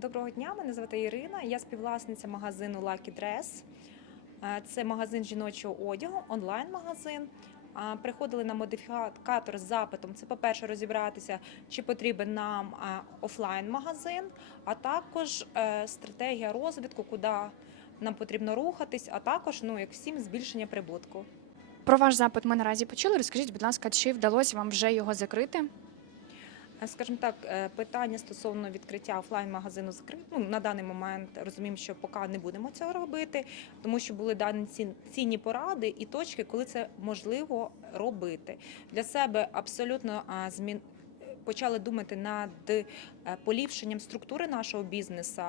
Доброго дня, мене звати Ірина. Я співвласниця магазину Lucky Dress. Це магазин жіночого одягу, онлайн-магазин. Приходили на модифікатор з запитом. Це, по-перше, розібратися, чи потрібен нам офлайн-магазин, а також е, стратегія розвитку, куди нам потрібно рухатись, а також, ну як всім, збільшення прибутку. Про ваш запит ми наразі почули. Розкажіть, будь ласка, чи вдалося вам вже його закрити? Е, Скажімо так, е, питання стосовно відкриття офлайн-магазину закрито. Ну, на даний момент розуміємо, що поки не будемо цього робити, тому що були дані цінні поради і точки, коли це можливо робити. Для себе абсолютно змін. Почали думати над е, поліпшенням структури нашого бізнесу.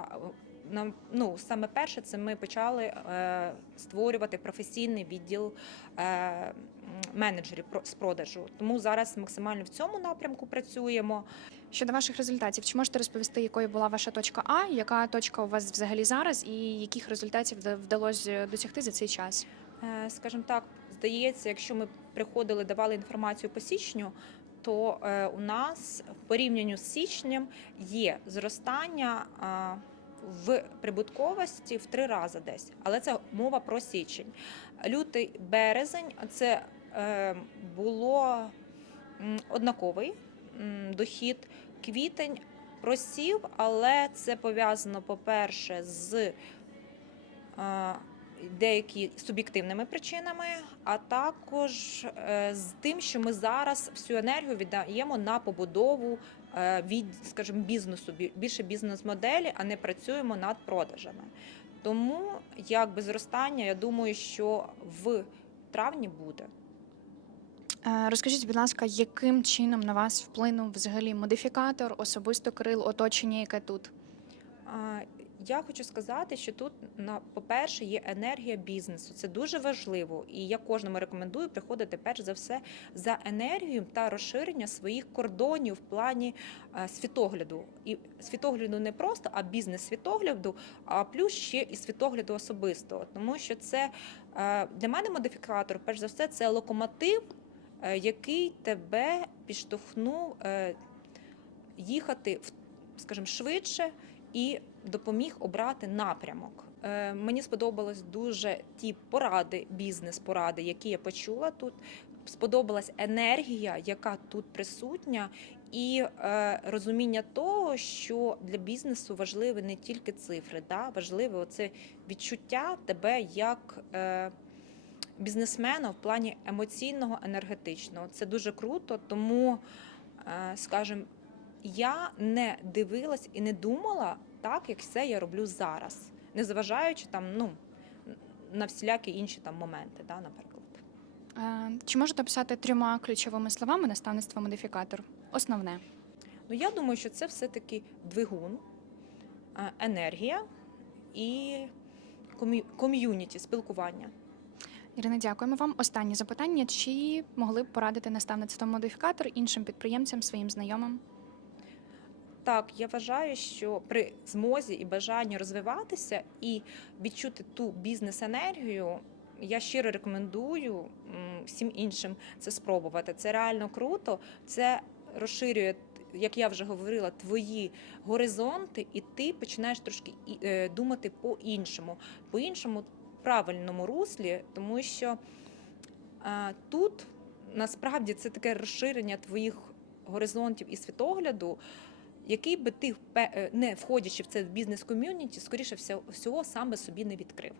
Нам ну саме перше, це ми почали е, створювати професійний відділ е, менеджерів з продажу. Тому зараз максимально в цьому напрямку працюємо. Щодо ваших результатів, чи можете розповісти, якою була ваша точка А, яка точка у вас взагалі зараз, і яких результатів вдалося досягти за цей час? Е, Скажімо так, здається, якщо ми приходили, давали інформацію по січню, то у нас в порівнянні з січнем є зростання в прибутковості в три рази десь, але це мова про січень. Лютий березень це е, було однаковий дохід. Квітень просів, але це пов'язано, по-перше, з е, деякі суб'єктивними причинами, а також е, з тим, що ми зараз всю енергію віддаємо на побудову е, від, скажімо, бізнесу, більше бізнес-моделі, а не працюємо над продажами. Тому якби зростання, я думаю, що в травні буде. Е, Розкажіть, будь ласка, яким чином на вас вплинув взагалі модифікатор, особисто Кирил, оточення, яке тут? Я хочу сказати, що тут на по-перше є енергія бізнесу. Це дуже важливо, і я кожному рекомендую приходити перш за все за енергією та розширення своїх кордонів в плані е, світогляду. І світогляду не просто, а бізнес-світогляду, а плюс ще і світогляду особистого. Тому що це е, для мене модифікатор, перш за все, це локомотив, е, який тебе підштовхнув їхати в, скажімо, швидше і допоміг обрати напрямок. Е, Мені сподобалось дуже ті поради, бізнес-поради, які я почула тут. Сподобалась енергія, яка тут присутня, і е, розуміння того, що для бізнесу важливі не тільки цифри, да? важливе оце відчуття тебе як е, бізнесмена в плані емоційного, енергетичного. Це дуже круто, тому, е, скажімо, я не дивилась і не думала так, як це я роблю зараз, незважаючи там, ну, на всілякі інші там моменти, да, наприклад. Е, Чи можете описати трьома ключовими словами наставництво модифікатор? Основне. Ну, я думаю, що це все-таки двигун, е, енергія і ком'юніті, спілкування. Ірина, дякуємо вам. Останнє запитання: чи могли б порадити наставництво модифікатор іншим підприємцям, своїм знайомим? Так, я вважаю, що при змозі і бажанні розвиватися і відчути ту бізнес-енергію, я щиро рекомендую всім іншим це спробувати. Це реально круто. Це розширює, як я вже говорила, твої горизонти, і ти починаєш трошки е, думати по-іншому, по-іншому правильному руслі, тому що а, тут насправді це таке розширення твоїх горизонтів і світогляду який би ти е, не входячи в це бізнес ком'юніті, скоріше всього сам би собі не відкрив.